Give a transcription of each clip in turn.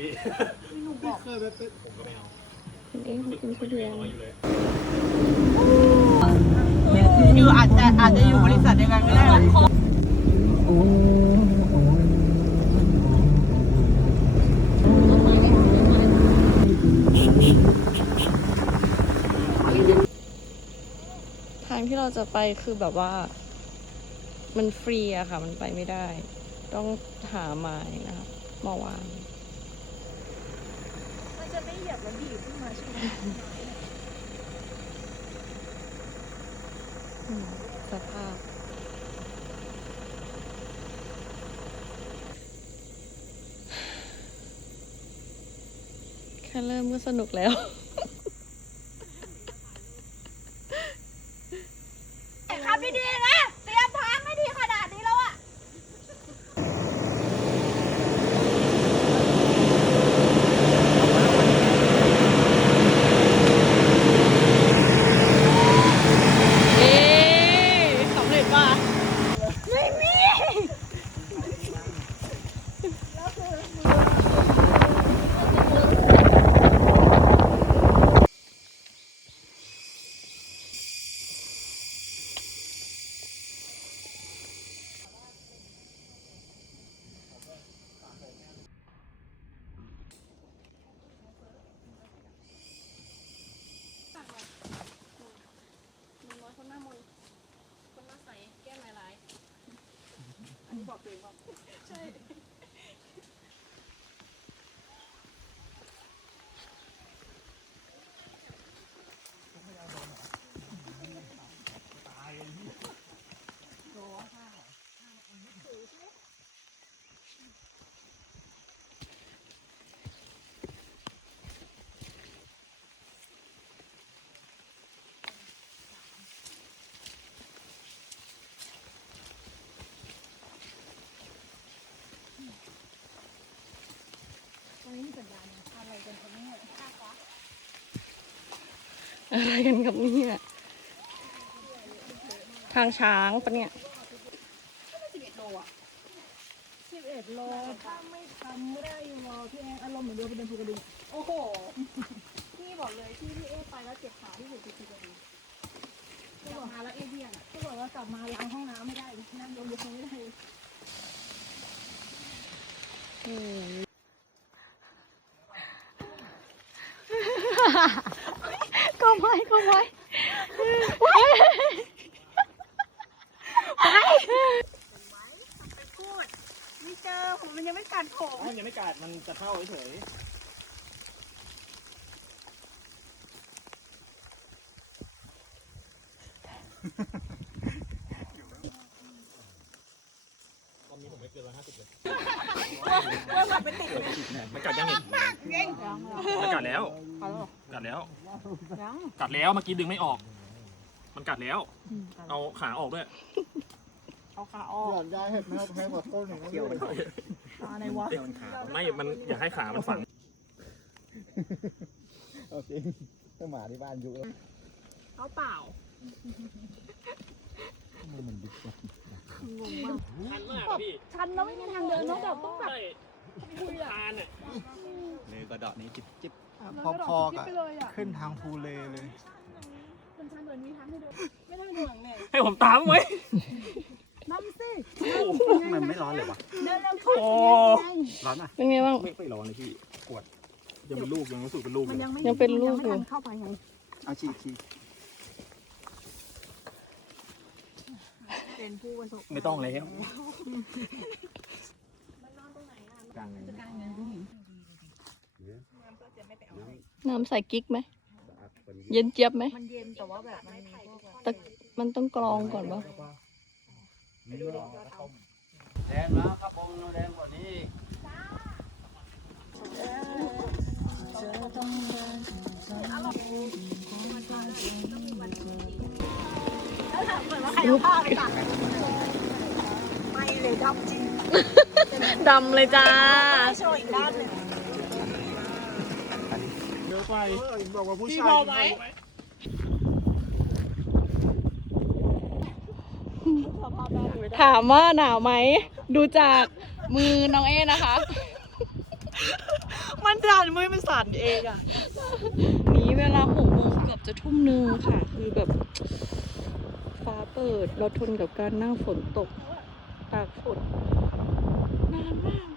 พี่หนูบอกผมก็ไม่เอาคุณเอ๊ะคุณกินทุเรียนน้อยอยู่เลยอยู่อาจจะอาจจะอยู่บริษัทเดียวกันก็ได้นะทางที่เราจะไปคือแบบว่า มันฟรีอะค่ะ มันไปไม่ได้ ต้องหาไม้นะคะมาวางมัน จะไม่เหยียบแล้วบีบขึ้นมาใช่ไหมสภาพแค่เริ่มก็สนุกแล้ว ขับดีๆนะเตรียมทางไม่ดีขนาดนี้แล้วอะ เอ๊สำเร็จป่ะ ไม่มี คนหน้ามนคนหน้าใสแก้มลายอันนี้บอกตัวเองว่า อะไรกันกับเนี่ยทางช้างปะเนี่ยสิบเอ็ดโลถ้าไม่ทำไม่ได้อยู่รอพี่แอนอารมณ์เหมือนเดินไปเดินภูกระดึงโอ้โห พี่บอกเลยที่พี่เอไปแล้วเจ็บขาที่สุดคือภูกระดึงกลับมาแล้วเอเดียนอะก็บอกว่ากลับมาล้างห้องน้ำไม่ได้นั่งยองๆไม่ได้ ก็ไว้ก็ไว้พูดไม่เจอผมมันยังไม่กัดผมมันยังไม่กัดมันจะเข้าเฉยตอนนี้ผมไม่เกินร้อยห้าสิบเลยเริ่มแบบเป็นติดมันกัดยังอีกเก่งมันกัดแล้ว กัดแล้วกัดแล้วเมื่อกี้ดึงไม่ออก มันกัดแล้ว เอาขาออกด้วย เอาขาออกหย่อนยายเห็ดแมวแพงกว่าต้นหนึ่งเกี่ยวมันอะไรวะไม่ มันอยากให้ขามันฝังเอาจริงถ้าหมาที่บ้านอยู่แล้วเขาเปล่ามันดิบกว่าชันมากอะพี่ชันแล้วไม่มีทางเดินนอกจากต้องแบบใช่ทานอะเลยกระดอกนี้จิบจิบ พอพอกันไปเลยอะขึ้นทางภูเลเลยเป็นชันเหมือนมีทางให้เดินไม่ได้เหนื่อยเนี่ยให้ผมตามไหมน้ำสิมันไม่ร้อนเลยวะเดินเร็วขึ้นโอ้ร้อนอะเป็นไงบ้างไม่ไม่ร้อนเลยพี่ปวดยังเป็นลูกยังรู้สึกเป็นลูกอมันยู่ยังไม่ยังเป็นลูกไม่อยู่ทันเข้าไปไงเอาฉีกฉีกเป็นผู้ประสบไม่ต้องแล้วกลางไง น้ำใส่กิ๊กไหม เย็นเจี๊ยบไหม มันเย็นแต่ว่าแบบมันมีพวกแบบตะมันต้องกรองก่อนปะแดงแล้วครับผมแดงกว่านี้เหมือนว่าใครเอาผ้าไปตักไม่เลยดำจริงดำเลยจ้า ไม่โชว์อีกด้านหนึ่งเดี๋ยว ไปบอกว่าผู้พี่ชายพอไหมถามว่าหนาวไหม ดูจากมือน้องเอนะคะ มันสั่นมือมันสั่นเองอะ นี้เวลาหกโมงเกือบจะทุ่มหนึ่งค่ะ คือแบบ ฟ้าเปิดเราทนกับการนั่งฝนตก ตากฝนนานมาก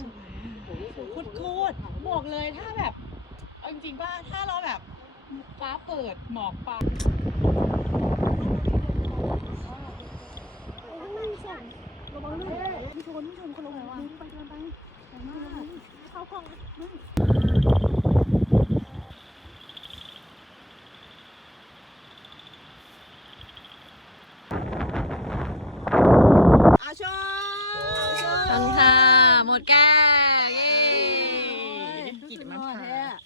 สวยอะ โคตรโคตร บอกเลยถ้าแบบเอาจริงๆว่าถ้าเราแบบฟ้าเปิดหมอกปาระวังเลยพี่ชนพี่ชนคนลงไหนวะไปเดินไปไปมากเข้าห้องนะ อาชทังค่ะ หมดแก้วเย้กินมะพร้าว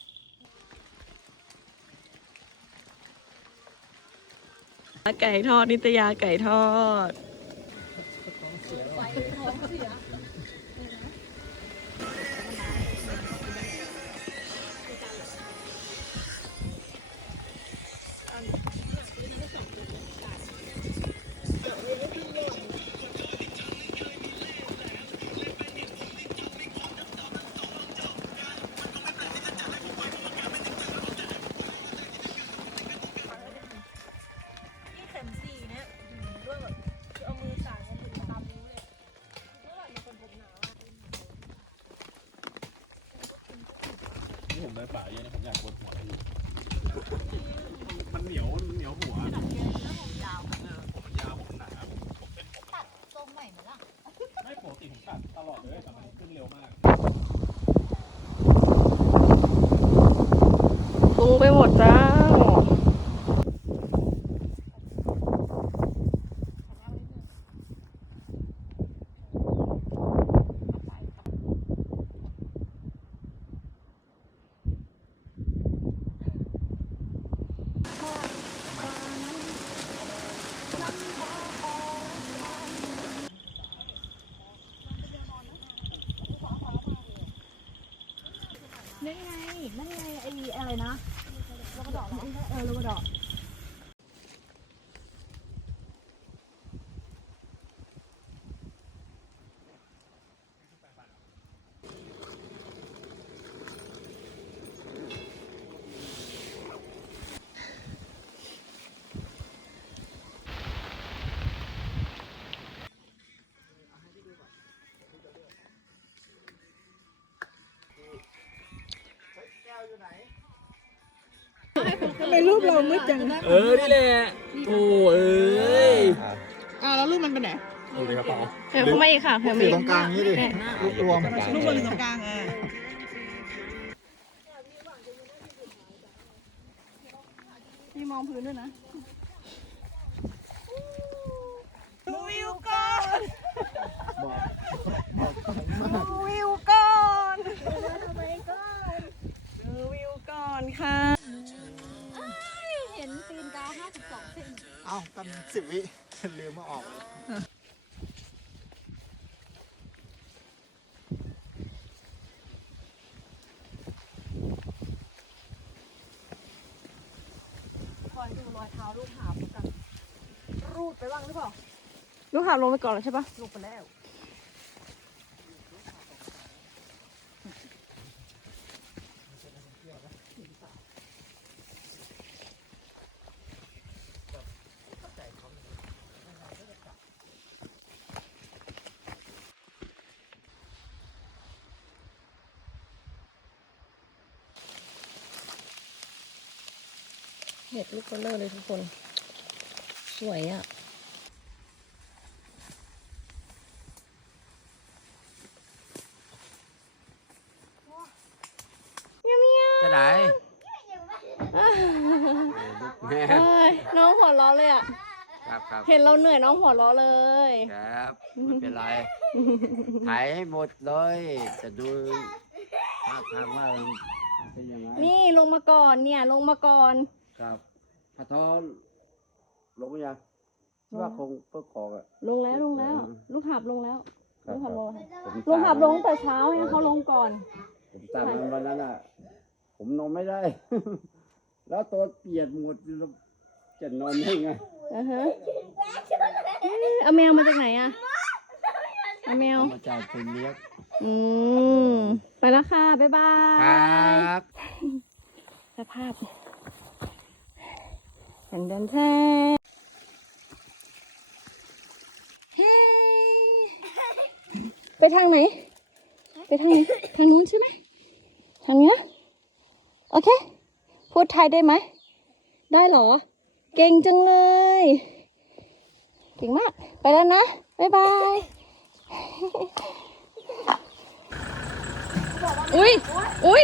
ไก่ทอดนิตยาไก่ทอด ป่าเยอะนะผมอยากกดหัวให้ดูมันเหนียวมันเหนียวหัวเออผมมันยาวผมหนาผมเป็นผมตัดทรงใหม่ไหมล่ะ ไม่ปกติผมตัดตลอดเลยแต่มันขึ้นเร็วมากตุงไปหมดจ้า เออ นี่แหละโอ้เอ้ยอ่าแล้วลูกมันไปไหนดูในกระเป๋าเดี๋ยวเข้ามาอีกค่ะเดี๋ยวสีมีตรงกลางนี้ดิลูกรวมลูกมันอยู่ตรงกลางอะพี่มองพื้นด้วยนะ สิบวิลืมมาออกคอยดูรอยเท้าลูกหาบกันรูดไปบ้างหรือเปล่า ลูกหาบลงไปก่อนแล้วใช่ปะลงไปแล้ว เห็ดลูกเบลเลอร์เลยทุกคน สวยอะจะไหนแม่เอ้ยน้องหัวเราะเลยอะ ครับครับเห็นเราเหนื่อยน้องหัวเราะเลย ครับไม่เป็นไรถ่ายให้หมดเลย จะดูภาพทางว่ามันเป็นยังไงนี่ลงมาก่อนเนี่ยลงมาก่อน ครับพระทอนลงยังว่าคงเพิ่งขอกอะ ลงแล้วลงแล้วอืมลูกหาบลงแล้วครัลูบ กหาบลงผมลูกหาบลงตมแต่เช้าให้เขาลงก่อน ผมตามมันวันนั้นอะ ผมนอนไม่ได้ แล้วตัวเปียกหมดแล้วจะนอนได้ไงอือฮะเอ้ยเอาแมวมาจากไหนอะเอาแมว เอามาจากเป็นเลี้ยงอืม ไปแล้วค่ะ บ๊ายบาคยรับ สภาพแท นแทนแทนเฮ้ไปทางไหน ไปทางไหน ทางนู้นใช่ไหมทางนี้นะโอเค พูดไทยได้ไหม ได้เหรอ เก่งจังเลยเก่งมาก ไปแล้วนะ บ๊ายบาย อุ้ยอุ้ย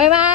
บ๊ายบาย